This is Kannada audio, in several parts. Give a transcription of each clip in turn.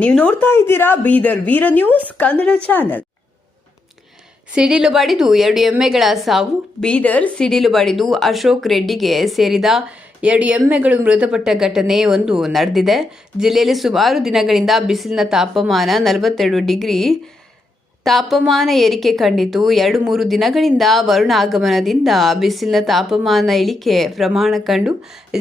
ನೀವು ನೋಡ್ತಾ ಇದ್ದೀರಾ ಬೀದರ್ ವೀರ ನ್ಯೂಸ್ ಕನ್ನಡ ಚಾನೆಲ್. ಸಿಡಿಲು ಬಡಿದು 2 ಎಮ್ಮೆಗಳ ಸಾವು. ಬೀದರ್ ಸಿಡಿಲು ಬಡಿದು ಅಶೋಕ್ ರೆಡ್ಡಿಗೆ ಸೇರಿದ 2 ಎಮ್ಮೆಗಳು ಮೃತಪಟ್ಟ ಘಟನೆ ಒಂದು ನಡೆದಿದೆ. ಜಿಲ್ಲೆಯಲ್ಲಿ ಸುಮಾರು ದಿನಗಳಿಂದ ಬಿಸಿಲಿನ ತಾಪಮಾನ 42 ಡಿಗ್ರಿ ತಾಪಮಾನ ಏರಿಕೆ ಕಂಡಿತು. 2-3 ದಿನಗಳಿಂದ ವರುಣ ಆಗಮನದಿಂದ ಬಿಸಿಲಿನ ತಾಪಮಾನ ಇಳಿಕೆ ಪ್ರಮಾಣ ಕಂಡು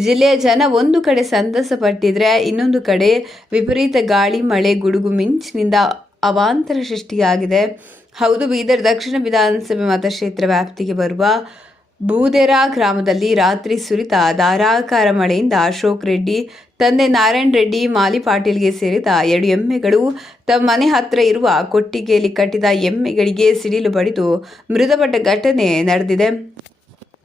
ಜಿಲ್ಲೆಯ ಜನ ಒಂದು ಕಡೆ ಸಂತಸ ಪಟ್ಟಿದ್ರೆ, ಇನ್ನೊಂದು ಕಡೆ ವಿಪರೀತ ಗಾಳಿ, ಮಳೆ, ಗುಡುಗು ಮಿಂಚಿನಿಂದ ಅವಾಂತರ ಸೃಷ್ಟಿಯಾಗಿದೆ. ಹೌದು, ಬೀದರ್ ದಕ್ಷಿಣ ವಿಧಾನಸಭೆ ಮತಕ್ಷೇತ್ರ ವ್ಯಾಪ್ತಿಗೆ ಬರುವ ಬೂದೆರಾ ಗ್ರಾಮದಲ್ಲಿ ರಾತ್ರಿ ಸುರಿದ ಧಾರಾಕಾರ ಮಳೆಯಿಂದ ಅಶೋಕ್ ರೆಡ್ಡಿ ತಂದೆ ನಾರಾಯಣ್ ರೆಡ್ಡಿ ಮಾಲಿ ಪಾಟೀಲ್ಗೆ ಸೇರಿದ 2 ಎಮ್ಮೆಗಳು ತಮ್ಮ ಮನೆ ಹತ್ರ ಇರುವ ಕೊಟ್ಟಿಗೆಯಲ್ಲಿ ಕಟ್ಟಿದ ಎಮ್ಮೆಗಳಿಗೆ ಸಿಡಿಲು ಬಡಿದು ಮೃತಪಟ್ಟ ಘಟನೆ ನಡೆದಿದೆ.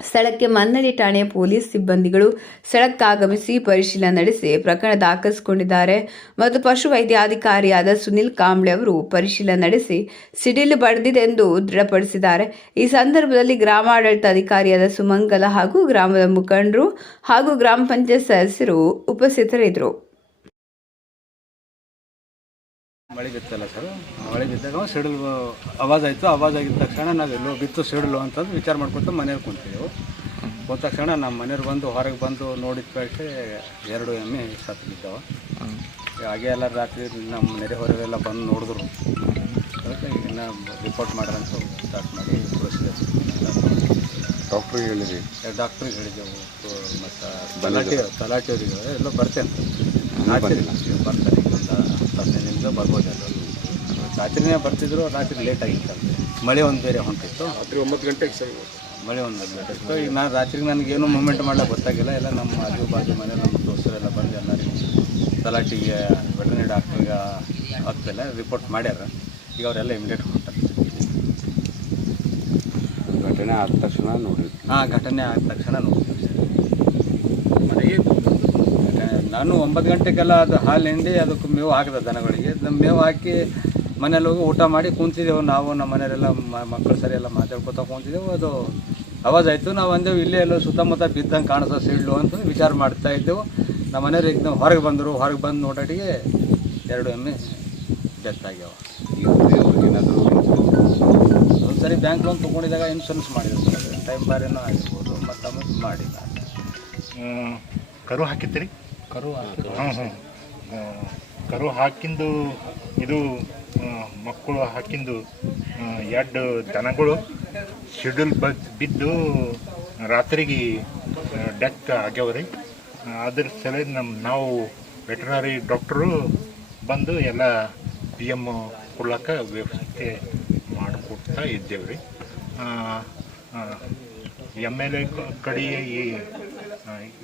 ಸ್ಥಳಕ್ಕೆ ಮನ್ನಳ್ಳಿ ಠಾಣೆಯ ಪೊಲೀಸ್ ಸಿಬ್ಬಂದಿಗಳು ಸ್ಥಳಕ್ಕಾಗಮಿಸಿ ಪರಿಶೀಲನೆ ನಡೆಸಿ ಪ್ರಕರಣ ದಾಖಲಿಸಿಕೊಂಡಿದ್ದಾರೆ ಮತ್ತು ಪಶು ವೈದ್ಯಾಧಿಕಾರಿಯಾದ ಸುನಿಲ್ ಕಾಂಬ್ಳೆ ಅವರು ಪರಿಶೀಲನೆ ನಡೆಸಿ ಸಿಡಿಲು ಬಡಿದಿದೆ ಎಂದು ದೃಢಪಡಿಸಿದ್ದಾರೆ. ಈ ಸಂದರ್ಭದಲ್ಲಿ ಗ್ರಾಮಾಡಳಿತ ಅಧಿಕಾರಿಯಾದ ಸುಮಂಗಲ ಹಾಗೂ ಗ್ರಾಮದ ಮುಖಂಡರು ಹಾಗೂ ಗ್ರಾಮ ಪಂಚಾಯತ್ ಸದಸ್ಯರು ಉಪಸ್ಥಿತರಿದ್ದರು. ಮಳೆ ಬಿತ್ತಲ್ಲ ಸರ್, ಮಳೆ ಬಿದ್ದಾಗ ಸಿಡಿಲು ಆವಾಜ್ ಆಯಿತು. ಆವಾಜ್ ಆಗಿದ್ದ ತಕ್ಷಣ ನಾವು ಎಲ್ಲೋ ಬಿತ್ತು ಸಿಡಿಲು ಅಂತಂದು ವಿಚಾರ ಮಾಡ್ಕೊತ ಮನೆಯವ್ರು ಕುಂತಿದ್ದೆವು. ಹೋದ ತಕ್ಷಣ ನಮ್ಮ ಮನೆಯವ್ರು ಬಂದು ಹೊರಗೆ ಬಂದು ನೋಡಿದ ಪಕ್ಷೆ 2 ಎಮ್ಮೆ ಸತ್ತು ಬಿದ್ದಾವೆ. ಹಾಗೆ ಎಲ್ಲ ರಾತ್ರಿ ನಮ್ಮ ನೆರೆಹೊರೆಲ್ಲ ಬಂದು ನೋಡಿದ್ರು. ಅದಕ್ಕೆ ಇನ್ನು ರಿಪೋರ್ಟ್ ಮಾಡ್ರಂತ ಸ್ಟಾರ್ಟ್ ಮಾಡಿ ಡಾಕ್ಟ್ರಿಗೆ ಹೇಳಿದ್ವಿ, ಡಾಕ್ಟ್ರಿಗೆ ಹೇಳಿದೆವು. ಮತ್ತು ತಲಾಟಿಯವರಿಗೆ ಎಲ್ಲೋ ಬರ್ತೇನೆ ಬರ್ತಾರೆ. ಈಗ ಬರ್ಬೋದು. ರಾತ್ರಿನೇ ಬರ್ತಿದ್ರು, ರಾತ್ರಿ ಲೇಟ್ ಆಗಿತ್ತಂತೆ. ಮಳೆ ಒಂದು ಬೇರೆ ಹೊಂಟಿತ್ತು. ರಾತ್ರಿ 9 ಗಂಟೆಗೆ ಸರ್ ಮಳೆ ಒಂದು ಇತ್ತು. ಈಗ ನಾನು ರಾತ್ರಿಗೆ ನನಗೇನು ಮೂಮೆಂಟ್ ಮಾಡ್ಲಿಕ್ಕೆ ಗೊತ್ತಾಗಿಲ್ಲ. ಎಲ್ಲ ನಮ್ಮ ಆಜು ಬಾಜು ಮನೆ ನಮ್ಮ ದೋಸ್ತರೆಲ್ಲ ಬಂದು ಎಲ್ಲರಿಗೂ ತಲಾಟಿಗೆ ವೆಟರ್ನರಿ ಡಾಕ್ಟ್ರಿಗೆ ಆಗ್ತಿಲ್ಲ ರಿಪೋರ್ಟ್ ಮಾಡ್ಯಾರ. ಈಗ ಅವರೆಲ್ಲ ಇಮಿಡಿಯೇಟ್ ಹೊಂಟಾರೆ. ಘಟನೆ ಆದ ತಕ್ಷಣ ನೋಡಿ. ಘಟನೆ ಆದ ತಕ್ಷಣ ನೋಡಿ. ನಾನು 9 ಗಂಟೆಗೆಲ್ಲ ಅದು ಹಾಲು ಹಿಂಡಿ ಅದಕ್ಕೆ ಮೇವು ಹಾಕಿದೆ ದನಗಳಿಗೆ. ಮೇವು ಹಾಕಿ ಮನೇಲಿ ಹೋಗಿ ಊಟ ಮಾಡಿ ಕೂತಿದ್ದೆವು. ನಾವು ನಮ್ಮ ಮನೆಯವರೆಲ್ಲ ಮಕ್ಕಳು ಸರಿ ಎಲ್ಲ ಮಾತಾಡ್ಕೊತಾ ಕೂತಿದ್ದೆವು. ಅದು ಆವಾಜ್ ಆಯಿತು. ನಾವು ಅಂದೆವು ಇಲ್ಲೇ ಎಲ್ಲೋ ಸುತ್ತಮುತ್ತ ಬಿದ್ದಂಗೆ ಕಾಣಿಸೋ ಸಿಡ್ಲು ಅಂತ ವಿಚಾರ ಮಾಡ್ತಾ ಇದ್ದೆವು. ನಮ್ಮ ಮನೆಯವ್ರು ಈಗ ಹೊರಗೆ ಬಂದರು. ಹೊರಗೆ ಬಂದು ನೋಡೋಟಿಗೆ 2 ಎಮ್ಮೆ ಡೆತ್ ಆಗ್ಯಾವ. ಏನಾದರೂ ಒಂದು ಸರಿ ಬ್ಯಾಂಕ್ ಲೋನ್ ತೊಗೊಂಡಿದ್ದಾಗ ಇನ್ಶೂರೆನ್ಸ್ ಮಾಡಿದ್ರು ಸರ್. ಟೈಮ್ ಬಾರೇನೋ ಆಗಿರ್ಬೋದು. ಮತ್ತು ಆಮೇಲೆ ಮಾಡಿಲ್ಲ. ಕರು ಹಾಕಿದ್ರಿ? ಕರು ಕರು ಹಾಕಿಂದು ಇದು ಮಕ್ಕಳು ಹಾಕಿಂದು 2 ದನಗಳು ಸಿಡಿಲ್ ಬಿದ್ದು ರಾತ್ರಿಗೆ ಡೆತ್ ಆಗ್ಯಾವ್ರಿ. ಅದ್ರ ಸಲ ನಾವು ವೆಟರ್ನರಿ ಡಾಕ್ಟ್ರು ಬಂದು ಎಲ್ಲ PM ಕೊಡ್ಲಕ್ಕ ವ್ಯವಸ್ಥೆ ಮಾಡಿಕೊಡ್ತಾ ಇದ್ದೇವ್ರಿ. MLA ಕಡೆ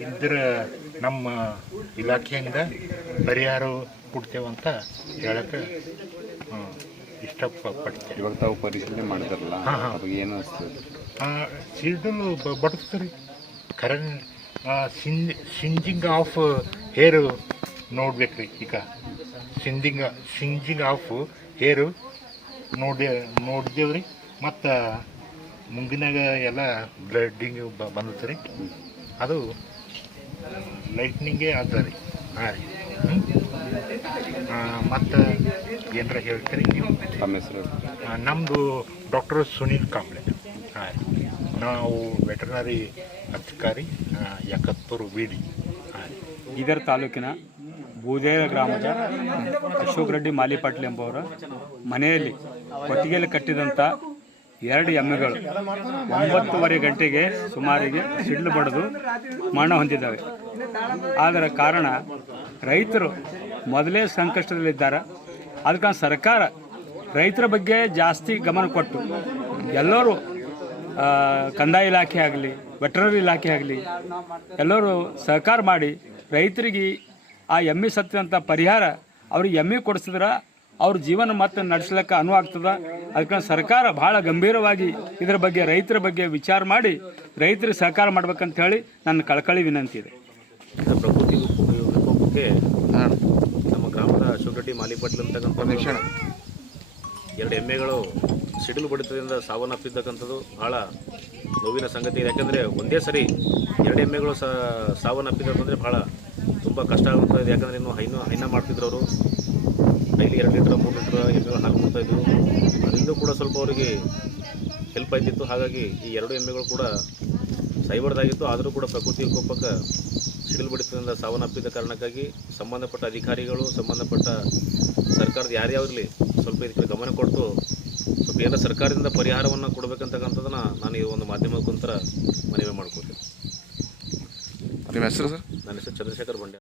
ಇದ್ರ ನಮ್ಮ ಇಲಾಖೆಯಿಂದ ಪರಿಹಾರ ಕೊಡ್ತೇವಂತ ಹೇಳಕ್ಕೆ ಇಷ್ಟಪಡ್ತೇವೆ. ಇವಾಗ ತಾವು ಪರಿಶೀಲನೆ ಮಾಡಿದಾರಲ್ಲ, ಅವಾಗ ಏನು ಅನಿಸ್ತದೆ? ಸಿಡಿಲು ಬಡ್ತಾರೆ ಖರೆ. ಸಿಂಜಿಂಗ್ ಆಫ್ ಹೇರು ನೋಡ್ಬೇಕ್ರಿ. ಈಗ ಸಿಂಜಿಂಗ್ ಆಫ್ ಹೇರು ನೋಡಿದೇವ್ರಿ. ಮತ್ತು ಮುಂಗಿನಾಗ ಎಲ್ಲ ಬ್ಲಡ್ಡಿಂಗ್ ಬಂದತ್ತೆ ರೀ. ಅದು ಲೈಟ್ನಿಂಗೇ ಅದ ರೀ. ರೀ ಮತ್ತು ಏನರ ಹೇಳ್ತೀರಿ ನೀವು? ತಮ್ಮ ಹೆಸರು? ನಮ್ಮದು ಡಾಕ್ಟರ್ ಸುನೀಲ್ ಕಾಂಬ್ಳೆ. ರೀ ನಾವು ವೆಟರ್ನರಿ ಅಧಿಕಾರಿ ಯಕತ್ತೂರು ಬೀಡಿ. ಬೀದರ್ ತಾಲೂಕಿನ ಬೂದೇರಾ ಗ್ರಾಮದ ಅಶೋಕ್ ರೆಡ್ಡಿ ಮಾಲಿ ಪಾಟೀಲ್ ಎಂಬುವರ ಮನೆಯಲ್ಲಿ ಕೊಟ್ಟಿಗೆಯಲ್ಲಿ ಕಟ್ಟಿದಂಥ 2 ಎಮ್ಮೆಗಳು 9:30 ಗಂಟೆಗೆ ಸುಮಾರಿಗೆ ಸಿಡಿಲು ಬಡಿದು ಮರಣ ಹೊಂದಿದ್ದಾವೆ. ಅದರ ಕಾರಣ ರೈತರು ಮೊದಲೇ ಸಂಕಷ್ಟದಲ್ಲಿದ್ದಾರೆ. ಅದಕ್ಕೆ ಸರ್ಕಾರ ರೈತರ ಬಗ್ಗೆ ಜಾಸ್ತಿ ಗಮನ ಕೊಟ್ಟು ಎಲ್ಲರೂ ಕಂದಾಯ ಇಲಾಖೆ ಆಗಲಿ, ವೆಟರ್ನರಿ ಇಲಾಖೆ ಆಗಲಿ, ಎಲ್ಲರೂ ಸಹಕಾರ ಮಾಡಿ ರೈತರಿಗೆ ಆ ಎಮ್ಮೆ ಸತ್ತಿದಂಥ ಪರಿಹಾರ ಅವ್ರಿಗೆ ಎಮ್ಮೆ ಕೊಡಿಸಿದ್ರೆ ಅವ್ರ ಜೀವನ ಮತ್ತೆ ನಡೆಸ್ಲಿಕ್ಕೆ ಅನುವು ಆಗ್ತದೆ. ಅದಕ್ಕೆ ಸರ್ಕಾರ ಭಾಳ ಗಂಭೀರವಾಗಿ ಇದರ ಬಗ್ಗೆ ರೈತರ ಬಗ್ಗೆ ವಿಚಾರ ಮಾಡಿ ರೈತರಿಗೆ ಸಹಕಾರ ಮಾಡ್ಬೇಕಂತ ಹೇಳಿ ನನ್ನ ಕಳಕಳಿ ವಿನಂತಿ ಇದೆ. ಪ್ರಕೃತಿ ವಿಕೋಪಕ್ಕೆ ನಮ್ಮ ಗ್ರಾಮದ ಅಶೋಕ್ ರೆಡ್ಡಿ ಮಾಲಿ ಪಾಟೀಲ್ ಅಂತಕ್ಕಂಥ 2 ಎಮ್ಮೆಗಳು ಸಿಡಿಲು ಬಡಿತದಿಂದ ಸಾವನ್ನಪ್ಪಿದ್ದಕ್ಕಂಥದ್ದು ಭಾಳ ನೋವಿನ ಸಂಗತಿ ಇದೆ. ಯಾಕಂದರೆ ಒಂದೇ ಸರಿ 2 ಎಮ್ಮೆಗಳು ಸಾವನ್ನಪ್ಪಿದ್ದಕ್ಕಂದರೆ ಭಾಳ ತುಂಬ ಕಷ್ಟ ಆಗುತ್ತದೆ. ಯಾಕಂದರೆ ಇನ್ನು ಹೈನ ಮಾಡ್ತಿದ್ರು ಅವರು. ಡೈಲಿ 2 ಲೀಟ್ರ್ 3 ಲೀಟ್ರ್ ಎಮ್ಮೆಗಳು ಹಾಲು ಕೊಡ್ತಾ ಇದ್ವು. ಅದರಿಂದ ಕೂಡ ಸ್ವಲ್ಪ ಅವರಿಗೆ ಹೆಲ್ಪ್ ಆಯ್ತಿತ್ತು. ಹಾಗಾಗಿ ಈ 2 ಎಮ್ಮೆಗಳು ಕೂಡ ಸಾಯ್ಬಾರ್ದಾಗಿತ್ತು. ಆದರೂ ಕೂಡ ಪ್ರಕೃತಿ ವಿಕೋಪಕ್ಕೆ ಸಿಡಿಲು ಬಡಿತದಿಂದ ಸಾವನ್ನಪ್ಪಿದ ಕಾರಣಕ್ಕಾಗಿ ಸಂಬಂಧಪಟ್ಟ ಅಧಿಕಾರಿಗಳು, ಸಂಬಂಧಪಟ್ಟ ಸರ್ಕಾರದ ಯಾರ್ಯಾವಿರಲಿ ಸ್ವಲ್ಪ ಇದಕ್ಕೆ ಗಮನ ಕೊಟ್ಟು ಸ್ವಲ್ಪ ಎಲ್ಲ ಸರ್ಕಾರದಿಂದ ಪರಿಹಾರವನ್ನು ಕೊಡಬೇಕಂತಕ್ಕಂಥದ್ದನ್ನು ನಾನು ಈ ಒಂದು ಮಾಧ್ಯಮದ ಮುಖಾಂತರ ಮನವಿ ಮಾಡ್ಕೊತೀನಿ. ನಿಮ್ಮ ಹೆಸರು ಸರ್? ನನ್ನ ಹೆಸರು ಚಂದ್ರಶೇಖರ್ ಬಂಡೆ.